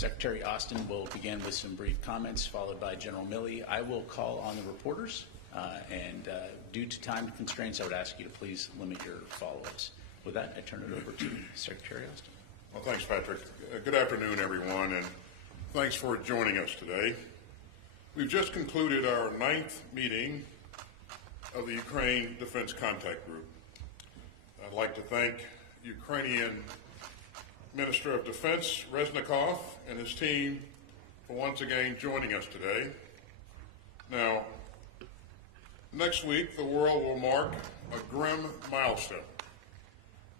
Secretary Austin will begin with some brief comments, followed by General Milley. I will call on the reporters, and due to time constraints, I would ask you to please limit your follow-ups. With that, I turn it over to Secretary Austin. Well, thanks, Patrick. Good afternoon, everyone, and thanks for joining us today. We've just concluded our 9th meeting of the Ukraine Defense Contact Group. I'd like to thank Ukrainian Minister of Defense Reznikov and his team for once again joining us today. Now, next week the world will mark a grim milestone.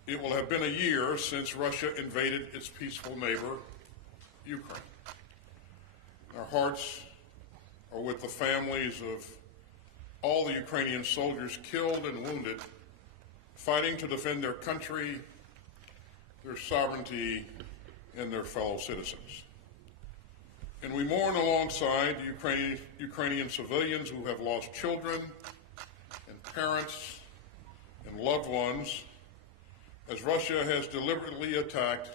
It will have been a year since Russia invaded its peaceful neighbor, Ukraine. Our hearts are with the families of all the Ukrainian soldiers killed and wounded, fighting to defend their country, their sovereignty, and their fellow citizens. And we mourn alongside Ukrainian civilians who have lost children and parents and loved ones as Russia has deliberately attacked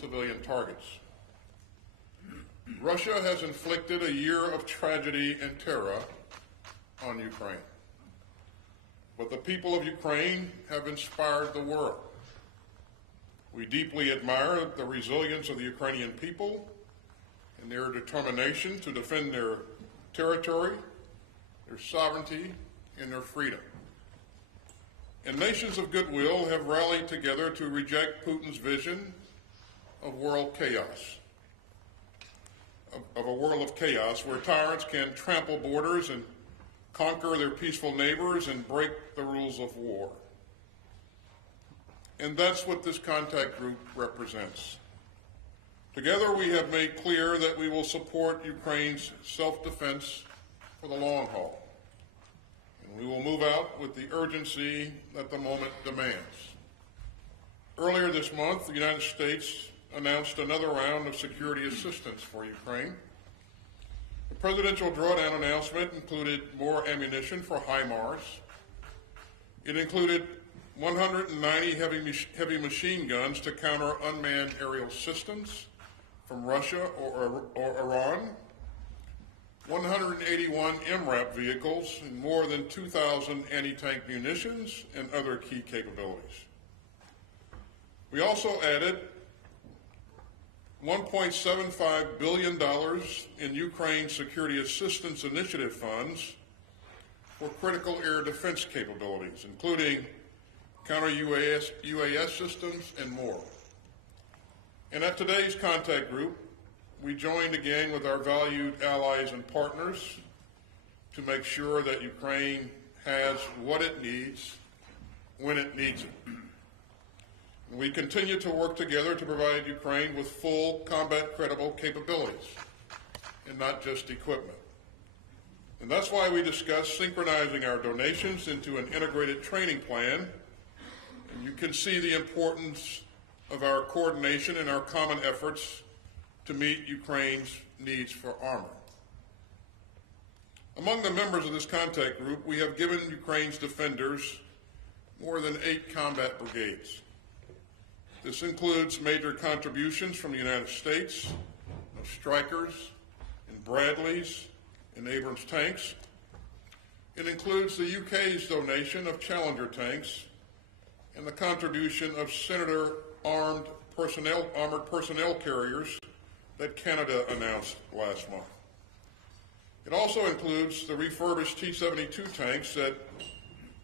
civilian targets. Russia has inflicted a year of tragedy and terror on Ukraine. But the people of Ukraine have inspired the world. We deeply admire the resilience of the Ukrainian people and their determination to defend their territory, their sovereignty, and their freedom. And nations of goodwill have rallied together to reject Putin's vision of world chaos, of a world of chaos where tyrants can trample borders and conquer their peaceful neighbors and break the rules of war. And that's what this contact group represents. Together we have made clear that we will support Ukraine's self-defense for the long haul. And we will move out with the urgency that the moment demands. Earlier this month, the United States announced another round of security assistance for Ukraine. The presidential drawdown announcement included more ammunition for HIMARS. It included 190 heavy machine guns to counter unmanned aerial systems from Russia or Iran, 181 MRAP vehicles, and more than 2,000 anti-tank munitions and other key capabilities. We also added $1.75 billion in Ukraine Security Assistance Initiative funds for critical air defense capabilities, including counter-UAS systems and more. And at today's contact group, we joined again with our valued allies and partners to make sure that Ukraine has what it needs when it needs it. And we continue to work together to provide Ukraine with full combat credible capabilities and not just equipment. And that's why we discussed synchronizing our donations into an integrated training plan. And you can see the importance of our coordination and our common efforts to meet Ukraine's needs for armor. Among the members of this contact group, we have given Ukraine's defenders more than 8 combat brigades. This includes major contributions from the United States of Strykers and Bradleys and Abrams tanks. It includes the UK's donation of Challenger tanks and the contribution of Senator armored personnel carriers that Canada announced last month. It also includes the refurbished T-72 tanks that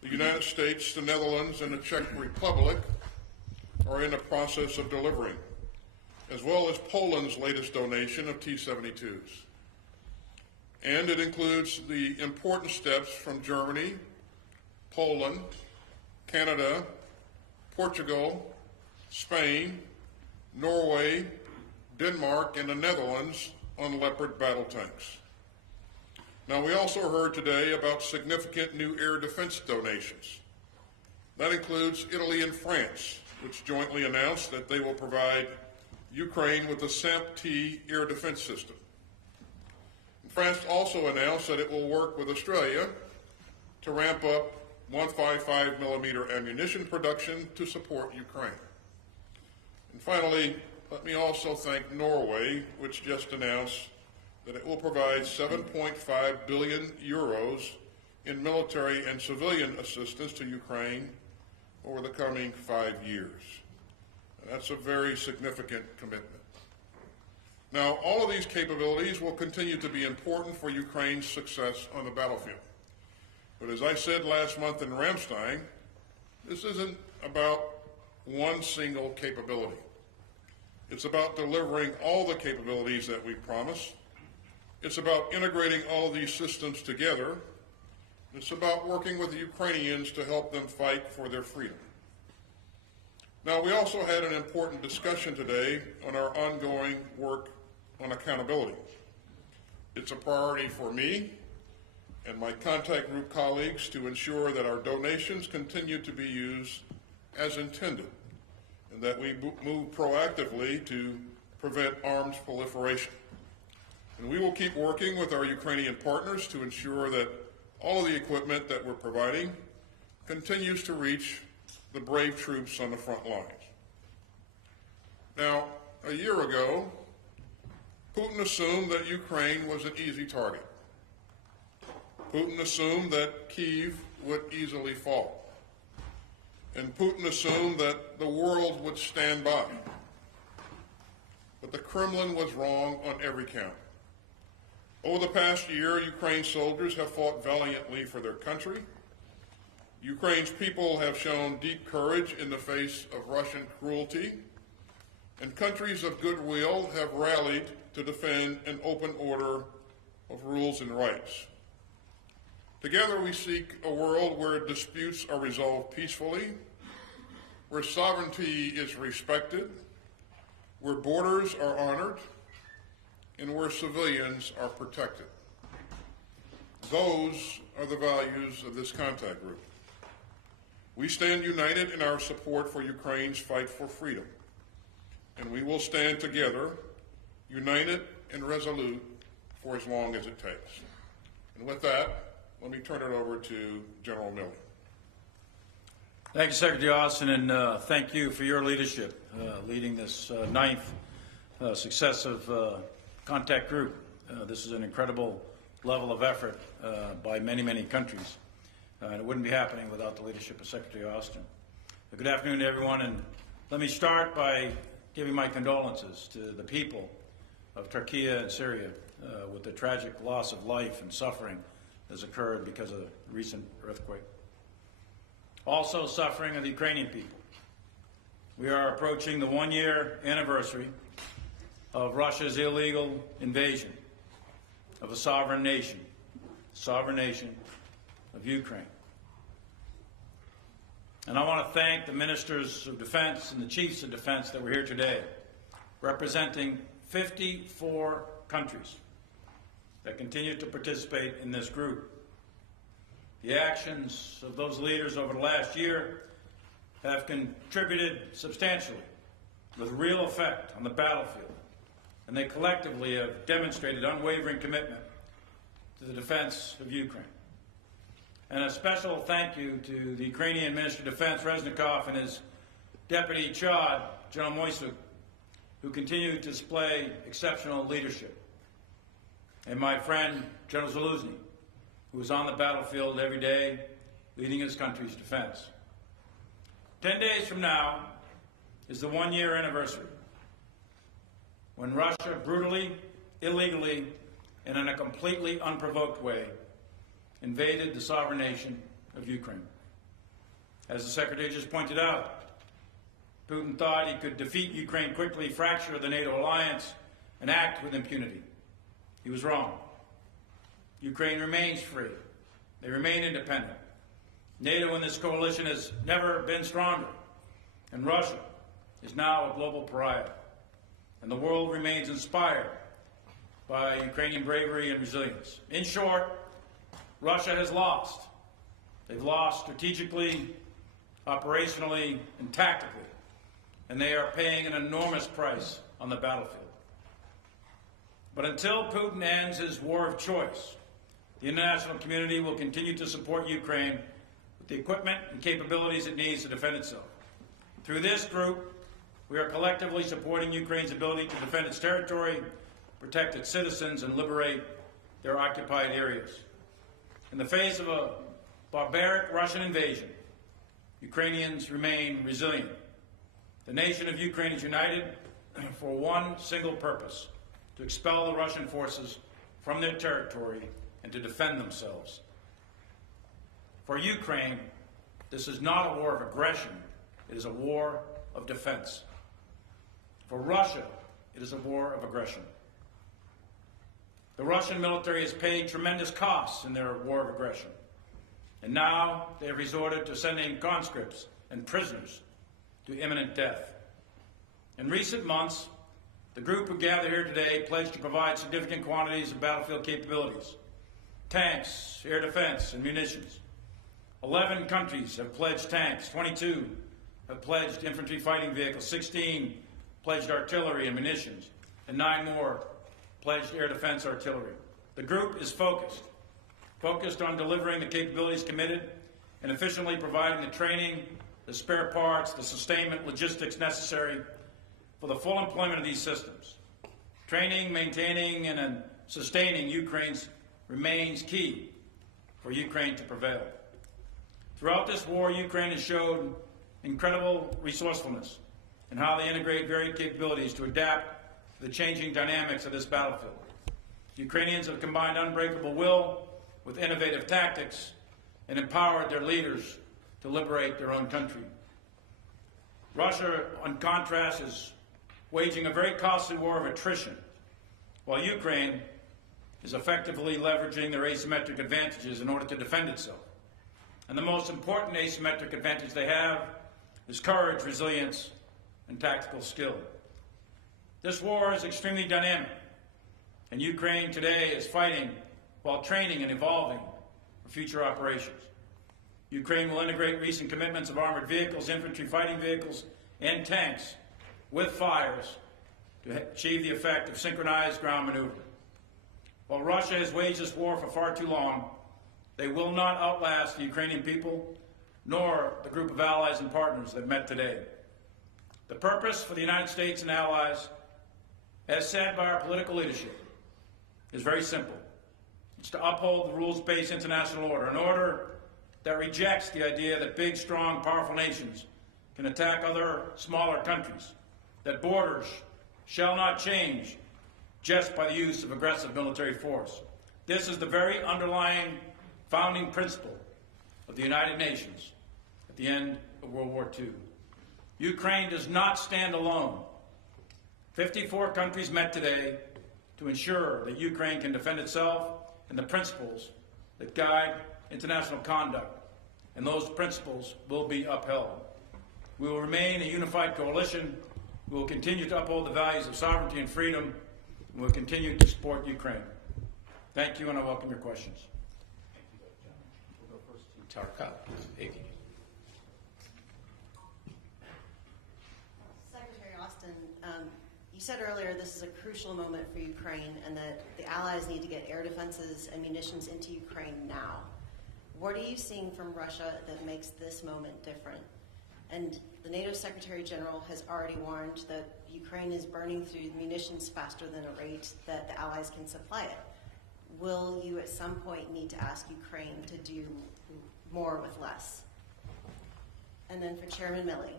the United States, the Netherlands, and the Czech Republic are in the process of delivering, as well as Poland's latest donation of T-72s. And it includes the important steps from Germany, Poland, Canada, Portugal, Spain, Norway, Denmark, and the Netherlands on Leopard battle tanks. Now, we also heard today about significant new air defense donations. That includes Italy and France, which jointly announced that they will provide Ukraine with the SAMP-T air defense system. And France also announced that it will work with Australia to ramp up 155mm ammunition production to support Ukraine. And finally, let me also thank Norway, which just announced that it will provide 7.5 billion euros in military and civilian assistance to Ukraine over the coming 5 years. And that's a very significant commitment. Now, all of these capabilities will continue to be important for Ukraine's success on the battlefield. But as I said last month in Ramstein, this isn't about one single capability. It's about delivering all the capabilities that we promised. It's about integrating all of these systems together. It's about working with the Ukrainians to help them fight for their freedom. Now, we also had an important discussion today on our ongoing work on accountability. It's a priority for me and my contact group colleagues to ensure that our donations continue to be used as intended and that we move proactively to prevent arms proliferation. And we will keep working with our Ukrainian partners to ensure that all of the equipment that we're providing continues to reach the brave troops on the front lines. Now, a year ago, Putin assumed that Ukraine was an easy target. Putin assumed that Kyiv would easily fall. And Putin assumed that the world would stand by. But the Kremlin was wrong on every count. Over the past year, Ukraine's soldiers have fought valiantly for their country. Ukraine's people have shown deep courage in the face of Russian cruelty. And countries of goodwill have rallied to defend an open order of rules and rights. Together we seek a world where disputes are resolved peacefully, where sovereignty is respected, where borders are honored, and where civilians are protected. Those are the values of this contact group. We stand united in our support for Ukraine's fight for freedom, and we will stand together, united and resolute, for as long as it takes. And with that, let me turn it over to General Milley. Thank you, Secretary Austin, and thank you for your leadership, leading this ninth successive contact group. This is an incredible level of effort by many, many countries. And it wouldn't be happening without the leadership of Secretary Austin. Good afternoon to everyone, and let me start by giving my condolences to the people of Turkey and Syria with the tragic loss of life and suffering that has occurred because of the recent earthquake. Also suffering are the Ukrainian people. We are approaching the one-year anniversary of Russia's illegal invasion of a sovereign nation of Ukraine. And I want to thank the ministers of defense and the chiefs of defense that were here today, representing 54 countries that continue to participate in this group. The actions of those leaders over the last year have contributed substantially with real effect on the battlefield, and they collectively have demonstrated unwavering commitment to the defense of Ukraine. And a special thank you to the Ukrainian Minister of Defense, Reznikov, and his Deputy Chad, General Moisuk, who continue to display exceptional leadership. And my friend, General Zaluzny, who is on the battlefield every day, leading his country's defense. 10 days from now is the one-year anniversary when Russia brutally, illegally, and in a completely unprovoked way invaded the sovereign nation of Ukraine. As the Secretary just pointed out, Putin thought he could defeat Ukraine quickly, fracture the NATO alliance, and act with impunity. He was wrong. Ukraine remains free. They remain independent. NATO in this coalition has never been stronger, and Russia is now a global pariah. And the world remains inspired by Ukrainian bravery and resilience. In short, Russia has lost. They've lost strategically, operationally, and tactically, and they are paying an enormous price on the battlefield. But until Putin ends his war of choice, the international community will continue to support Ukraine with the equipment and capabilities it needs to defend itself. Through this group, We are collectively supporting Ukraine's ability to defend its territory, protect its citizens, and liberate their occupied areas. In the face of a barbaric Russian invasion, Ukrainians remain resilient. The nation of Ukraine is united for one single purpose: to expel the Russian forces from their territory and to defend themselves. For Ukraine, this is not a war of aggression, it is a war of defense. For Russia, it is a war of aggression. The Russian military has paid tremendous costs in their war of aggression, and now they have resorted to sending conscripts and prisoners to imminent death. In recent months, the group who gathered here today pledged to provide significant quantities of battlefield capabilities: tanks, air defense, and munitions. 11 countries have pledged tanks, 22 have pledged infantry fighting vehicles, 16 pledged artillery and munitions, and 9 more pledged air defense artillery. The group is focused on delivering the capabilities committed and efficiently providing the training, the spare parts, the sustainment logistics necessary for the full employment of these systems. Training, maintaining, and sustaining Ukraine's remains key for Ukraine to prevail. Throughout this war, Ukraine has showed incredible resourcefulness in how they integrate varied capabilities to adapt to the changing dynamics of this battlefield. Ukrainians have combined unbreakable will with innovative tactics and empowered their leaders to liberate their own country. Russia, on contrast, is waging a very costly war of attrition, while Ukraine is effectively leveraging their asymmetric advantages in order to defend itself. And the most important asymmetric advantage they have is courage, resilience, and tactical skill. This war is extremely dynamic, and Ukraine today is fighting while training and evolving for future operations. Ukraine will integrate recent commitments of armored vehicles, infantry fighting vehicles, and tanks with fires to achieve the effect of synchronized ground maneuver. While Russia has waged this war for far too long, they will not outlast the Ukrainian people, nor the group of allies and partners that met today. The purpose for the United States and allies, as said by our political leadership, is very simple. It's to uphold the rules-based international order, an order that rejects the idea that big, strong, powerful nations can attack other smaller countries, that borders shall not change just by the use of aggressive military force. This is the very underlying founding principle of the United Nations at the end of World War II. Ukraine does not stand alone. 54 countries met today to ensure that Ukraine can defend itself and the principles that guide international conduct, and those principles will be upheld. We will remain a unified coalition. We will continue to uphold the values of sovereignty and freedom, and we will continue to support Ukraine. Thank you, and I welcome your questions. We'll go first to Tarka, AP. Secretary Austin, you said earlier this is a crucial moment for Ukraine and that the Allies need to get air defenses and munitions into Ukraine now. What are you seeing from Russia that makes this moment different? And the NATO Secretary General has already warned that Ukraine is burning through munitions faster than a rate that the Allies can supply it. Will you at some point need to ask Ukraine to do more with less? And then for Chairman Milley,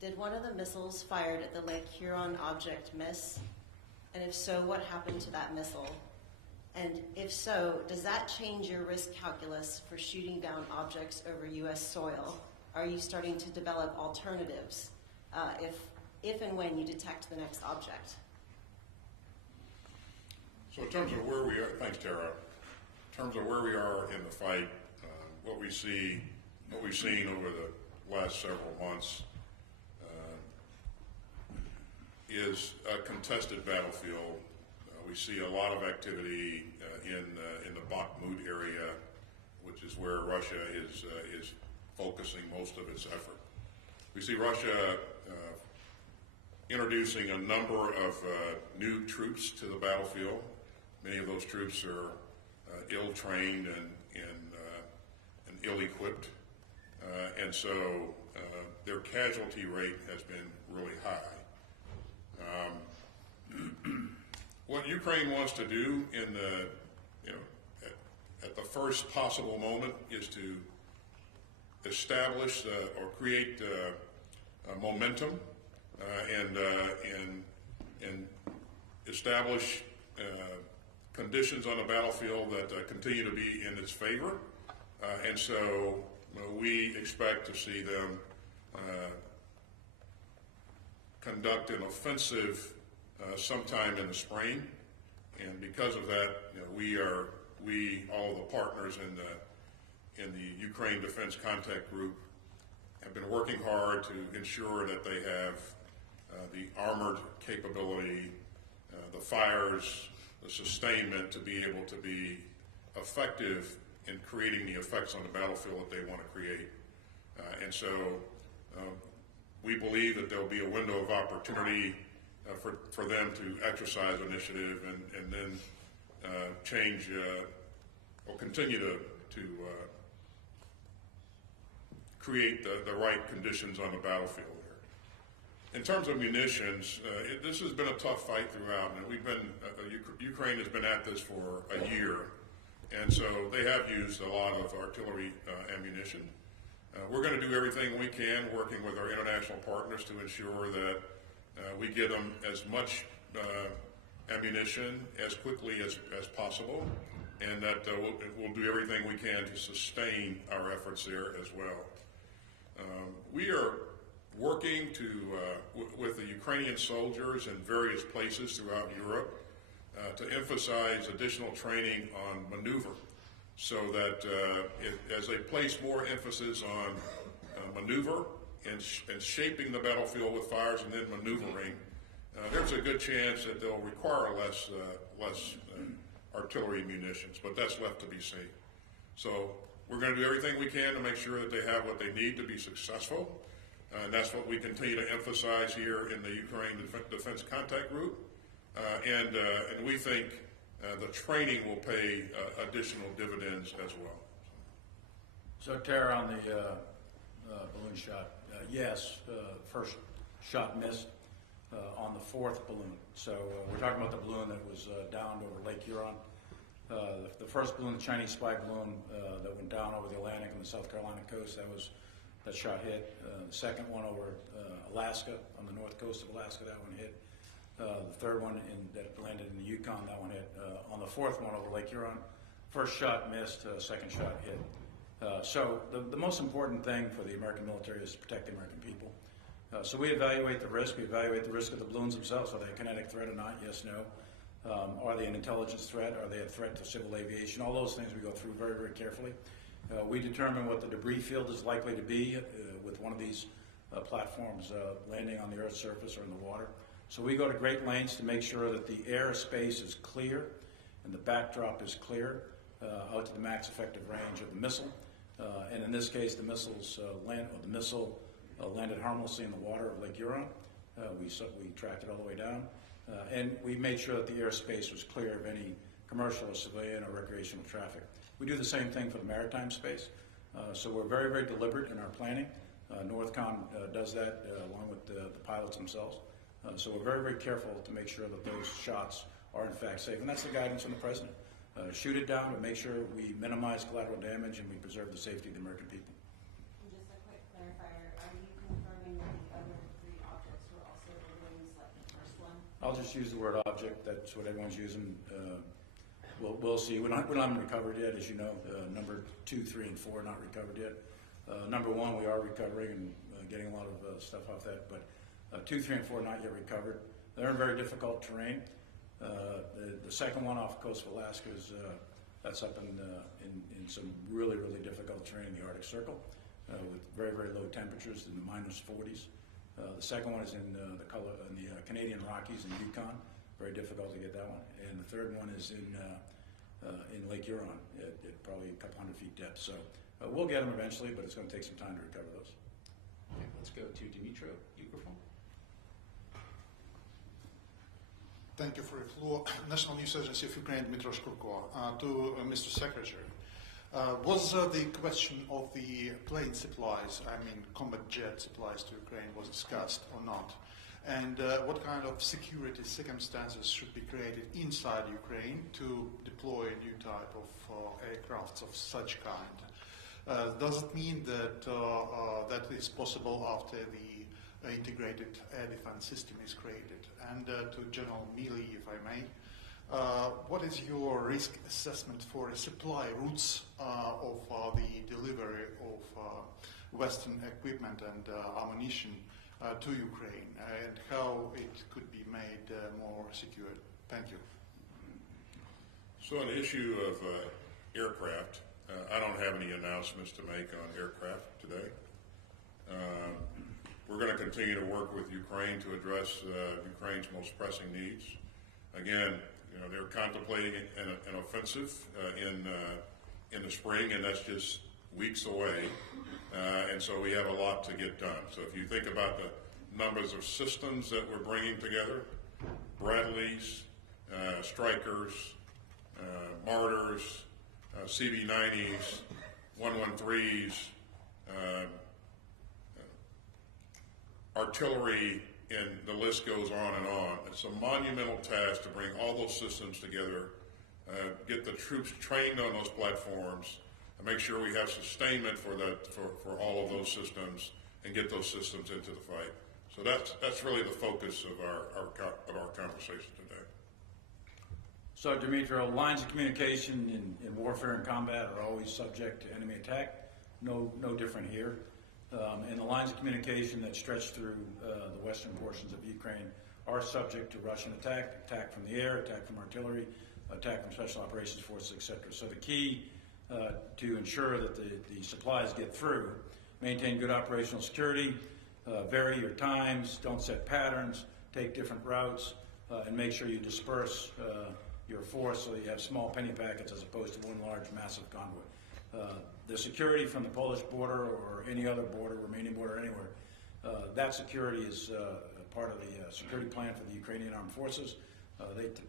did one of the missiles fired at the Lake Huron object miss? And if so, what happened to that missile? And if so, does that change your risk calculus for shooting down objects over U.S. soil? Are you starting to develop alternatives if and when you detect the next object? So in terms of where we are, thanks Tara, in terms of where we are in the fight, what we've seen over the last several months is a contested battlefield. We see a lot of activity in the Bakhmut area, which is where Russia is focusing most of its effort. We see Russia introducing a number of new troops to the battlefield. Many of those troops are ill-trained and ill-equipped. And so their casualty rate has been really high. What Ukraine wants to do in the, at the first possible moment is to establish or create momentum and establish conditions on the battlefield that continue to be in its favor. And so we expect to see them conduct an offensive sometime in the spring. And because of that, all the partners in the Ukraine Defense Contact Group have been working hard to ensure that they have the armored capability, the fires, the sustainment to be able to be effective in creating the effects on the battlefield that they want to create. And so we believe that there'll be a window of opportunity for them to exercise initiative and then change or continue to create the right conditions on the battlefield here. In terms of munitions, this has been a tough fight throughout, and Ukraine has been at this for a year, and so they have used a lot of artillery ammunition. We're going to do everything we can, working with our international partners, to ensure that we get them as much ammunition as quickly as possible, and that we'll do everything we can to sustain our efforts there as well. We are working with the Ukrainian soldiers in various places throughout Europe to emphasize additional training on maneuver, so that as they place more emphasis on maneuver and shaping the battlefield with fires and then maneuvering, there's a good chance that they'll require less artillery munitions, but that's left to be seen. So we're going to do everything we can to make sure that they have what they need to be successful, and that's what we continue to emphasize here in the Ukraine Defense Contact Group, and we think the training will pay additional dividends as well. So, Tara, on the balloon shot, yes, first shot missed on the fourth balloon. So we're talking about the balloon that was downed over Lake Huron. The first balloon, the Chinese spy balloon that went down over the Atlantic and the South Carolina coast, that shot hit. The second one over Alaska, on the north coast of Alaska, that one hit. The third one that landed in the Yukon, that one hit. On the fourth one over Lake Huron, first shot missed, second shot hit. So the most important thing for the American military is to protect the American people. So we evaluate the risk. We evaluate the risk of the balloons themselves. Are they a kinetic threat or not? Yes, no. Are they an intelligence threat? Are they a threat to civil aviation? All those things we go through very, very carefully. We determine what the debris field is likely to be with one of these platforms landing on the Earth's surface or in the water. So we go to great lengths to make sure that the airspace is clear and the backdrop is clear out to the max effective range of the missile. And in this case, the missile landed harmlessly in the water of Lake Huron. We tracked it all the way down. And we made sure that the airspace was clear of any commercial or civilian or recreational traffic. We do the same thing for the maritime space. So we're very, very deliberate in our planning. NORTHCOM does that along with the pilots themselves. So we're very, very careful to make sure that those shots are in fact safe. And that's the guidance from the President. Shoot it down, but make sure we minimize collateral damage and we preserve the safety of the American people. And just a quick clarifier, are you confirming that the other three objects were also balloons like the first one? I'll just use the word object. That's what everyone's using. We'll see. We don't have them recovered yet, as you know. Number 2, 3, and 4 are not recovered yet. Number 1, we are recovering and getting a lot of stuff off that. But 2, 3, and 4 not yet recovered. They're in very difficult terrain. The second one off the coast of Alaska is that's up in some really, really difficult terrain in the Arctic Circle with very, very low temperatures in the -40s. The second one is in the Canadian Rockies in Yukon. Very difficult to get that one. And the third one is in Lake Huron at probably a couple hundred feet depth. So we'll get them eventually, but it's going to take some time to recover those. Okay, let's go to Dimitro Ugrafon. Thank you for the floor. National News Agency of Ukraine, Dmytro Shkurko. To Mr. Secretary, Was the question of the plane supplies, I mean combat jet supplies to Ukraine, was discussed or not? And what kind of security circumstances should be created inside Ukraine to deploy a new type of aircrafts of such kind? Does it mean that that is possible after the integrated air defense system is created? And to General Milley, if I may, what is your risk assessment for the supply routes of the delivery of Western equipment and ammunition to Ukraine, and how it could be made more secure? Thank you. So on the issue of aircraft, I don't have any announcements to make on aircraft today. We're going to continue to work with Ukraine to address Ukraine's most pressing needs. Again, they're contemplating an offensive in the spring, and that's just weeks away. And so we have a lot to get done. So if you think about the numbers of systems that we're bringing together, Bradleys, Strikers, Martyrs, CV90s, 113s, artillery, and the list goes on and on. It's a monumental task to bring all those systems together, get the troops trained on those platforms, and make sure we have sustainment for all of those systems, and get those systems into the fight. So that's really the focus of our conversation today. So, Dmytro, lines of communication in warfare and combat are always subject to enemy attack. No different here. And the lines of communication that stretch through the western portions of Ukraine are subject to Russian attack from the air, attack from artillery, attack from special operations forces, etc. So the key to ensure that the supplies get through, maintain good operational security, vary your times, don't set patterns, take different routes, and make sure you disperse your force so that you have small penny packets as opposed to one large massive convoy. The security from the Polish border or any other border, Romanian border, anywhere, that security is part of the security plan for the Ukrainian armed forces.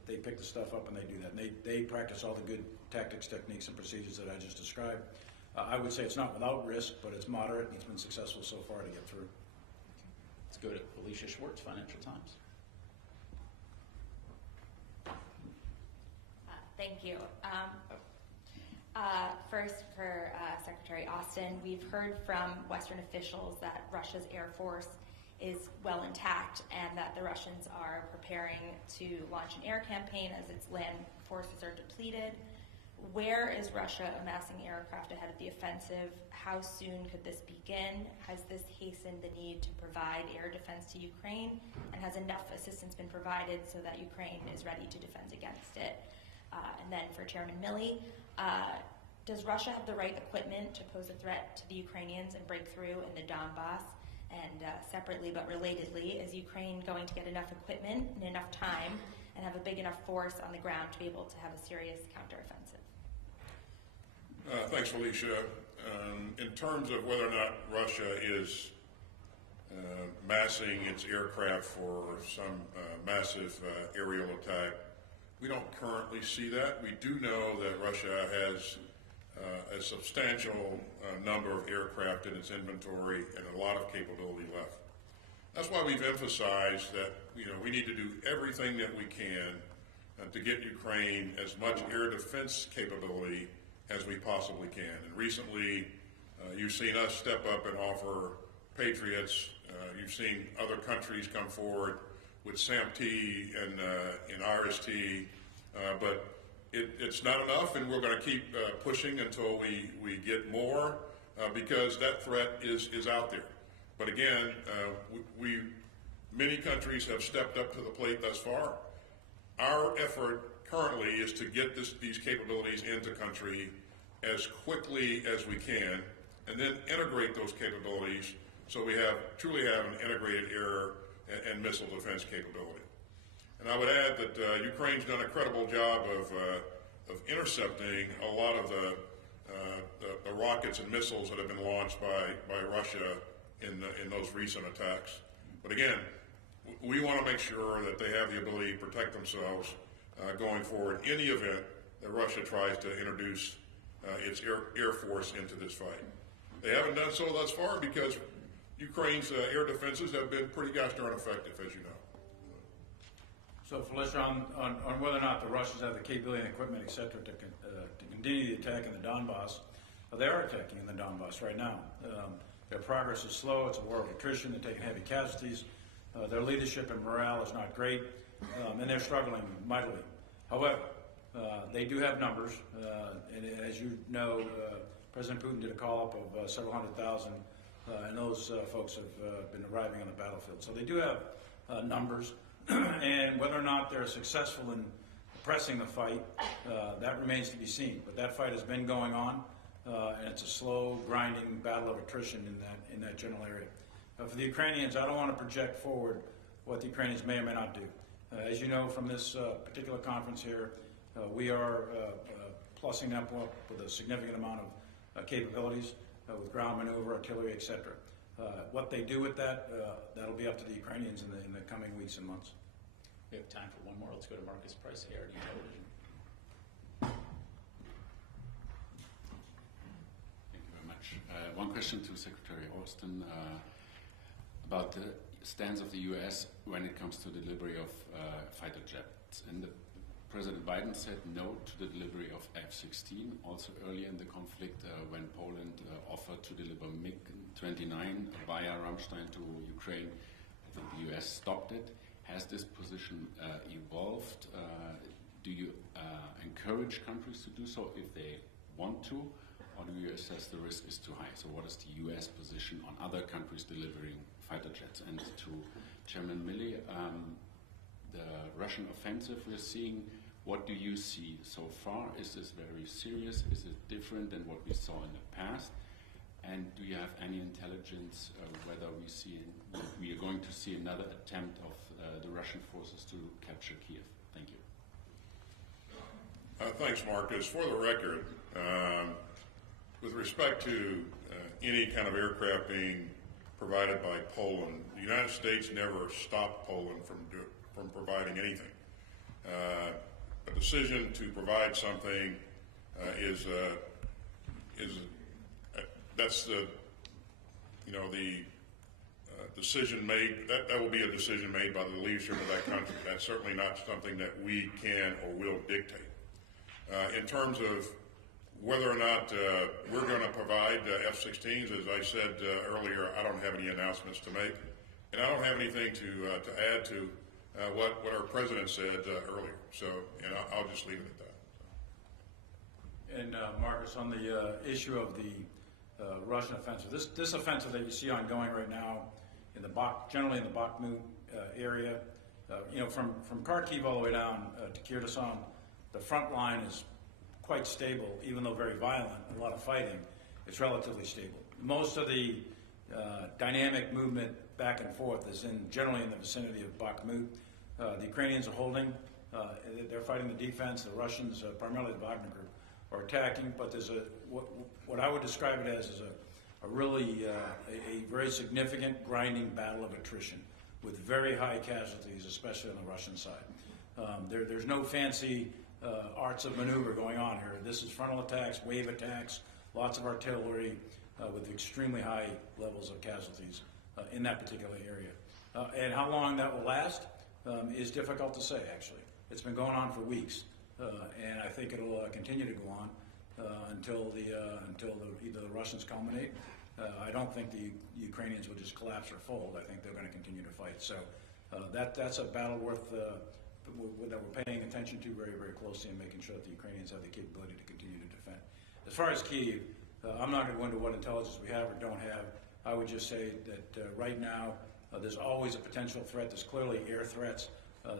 They pick the stuff up and they do that. And they practice all the good tactics, techniques, and procedures that I just described. I would say it's not without risk, but it's moderate, and it's been successful so far to get through. Let's go to Alicia Schwartz, Financial Times. Thank you. First, for Secretary Austin, we've heard from Western officials that Russia's Air Force is well intact and that the Russians are preparing to launch an air campaign as its land forces are depleted. Where is Russia amassing aircraft ahead of the offensive? How soon could this begin? Has this hastened the need to provide air defense to Ukraine? And has enough assistance been provided so that Ukraine is ready to defend against it? And then for Chairman Milley, does Russia have the right equipment to pose a threat to the Ukrainians and break through in the Donbass? And separately but relatedly, is Ukraine going to get enough equipment and enough time and have a big enough force on the ground to be able to have a serious counteroffensive? Thanks, Alicia. In terms of whether or not Russia is massing its aircraft for some massive aerial attack, we don't currently see that. We do know that Russia has a substantial number of aircraft in its inventory and a lot of capability left. That's why we've emphasized that we need to do everything that we can to get Ukraine as much air defense capability as we possibly can. And recently, you've seen us step up and offer Patriots. You've seen other countries come forward with SAMP-T and RST, but it's not enough, and we're going to keep pushing until we get more because that threat is out there. But again, many countries have stepped up to the plate thus far. Our effort currently is to get these capabilities into country as quickly as we can, and then integrate those capabilities so we truly have an integrated air and missile defense capability. And I would add that Ukraine's done a credible job of intercepting a lot of the rockets and missiles that have been launched by Russia in those recent attacks. But again, we want to make sure that they have the ability to protect themselves going forward in the event that Russia tries to introduce its air force into this fight. They haven't done so thus far because Ukraine's air defenses have been pretty gosh darn effective, as you know. So, Felicia, on whether or not the Russians have the capability and equipment, et cetera, to continue the attack in the Donbass, they are attacking in the Donbass right now. Their progress is slow. It's a war of attrition. They're taking heavy casualties. Their leadership and morale is not great, and they're struggling mightily. However, they do have numbers, and as you know, President Putin did a call-up of several 100,000, and those folks have been arriving on the battlefield. So they do have numbers, and whether or not they're successful in pressing the fight, that remains to be seen. But that fight has been going on, and it's a slow, grinding battle of attrition in that general area. For the Ukrainians, I don't want to project forward what the Ukrainians may or may not do. As you know from this particular conference here, we are plussing up with a significant amount of capabilities with ground maneuver, artillery, et cetera. What they do with that, that'll be up to the Ukrainians in the coming weeks and months. We have time for one more. Let's go to Marcus Price, ARD Television. Thank you very much. One question to Secretary Austin about the stance of the U.S. when it comes to delivery of fighter jets. And President Biden said no to the delivery of F-16. Also earlier in the conflict, when Poland offered to deliver MiG-29 via Ramstein to Ukraine, I think the U.S. stopped it. Has this position evolved? Do you encourage countries to do so if they want to, or do you assess the risk is too high? So what is the U.S. position on other countries delivering fighter jets? And to Chairman Milley, the Russian offensive we're seeing, what do you see so far? Is this very serious? Is it different than what we saw in the past? And do you have any intelligence whether we are going to see another attempt of the Russian forces to capture Kiev? Thank you. Thanks, Marcus. For the record, with respect to any kind of aircraft being provided by Poland, the United States never stopped Poland from providing anything. A decision to provide something that's the decision made. That will be a decision made by the leadership of that country. That's certainly not something that we can or will dictate. In terms of whether or not we're going to provide F-16s, as I said earlier, I don't have any announcements to make, and I don't have anything to add to what our president said earlier. So, and I'll just leave it at that. And Marcus, on the issue of the Russian offensive, this offensive that you see ongoing right now in the generally in the Bakhmut area, from Kharkiv all the way down to Kyrgyzstan, the front line is quite stable, even though very violent, a lot of fighting. It's relatively stable. Most of the dynamic movement back and forth is generally in the vicinity of Bakhmut. The Ukrainians are holding. They're fighting the defense. The Russians, primarily the Wagner group, are attacking. But there's what I would describe it as is a really a very significant grinding battle of attrition with very high casualties, especially on the Russian side. There's no fancy arts of maneuver going on here. This is frontal attacks, wave attacks, lots of artillery with extremely high levels of casualties in that particular area. And how long that will last is difficult to say, actually. It's been going on for weeks, and I think it'll continue to go on until either the Russians culminate. I don't think the Ukrainians will just collapse or fold. I think they're going to continue to fight. So that's a battle worth that we're paying attention to very, very closely and making sure that the Ukrainians have the capability to continue to defend. As far as Kyiv, I'm not going to go into what intelligence we have or don't have. I would just say that right now there's always a potential threat. There's clearly air threats,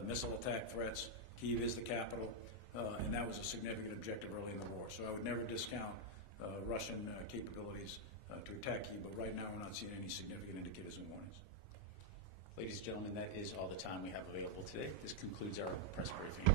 missile attack threats. Kyiv is the capital, and that was a significant objective early in the war. So I would never discount Russian capabilities to attack Kyiv, but right now we're not seeing any significant indicators and warnings. Ladies and gentlemen, that is all the time we have available today. This concludes our press briefing.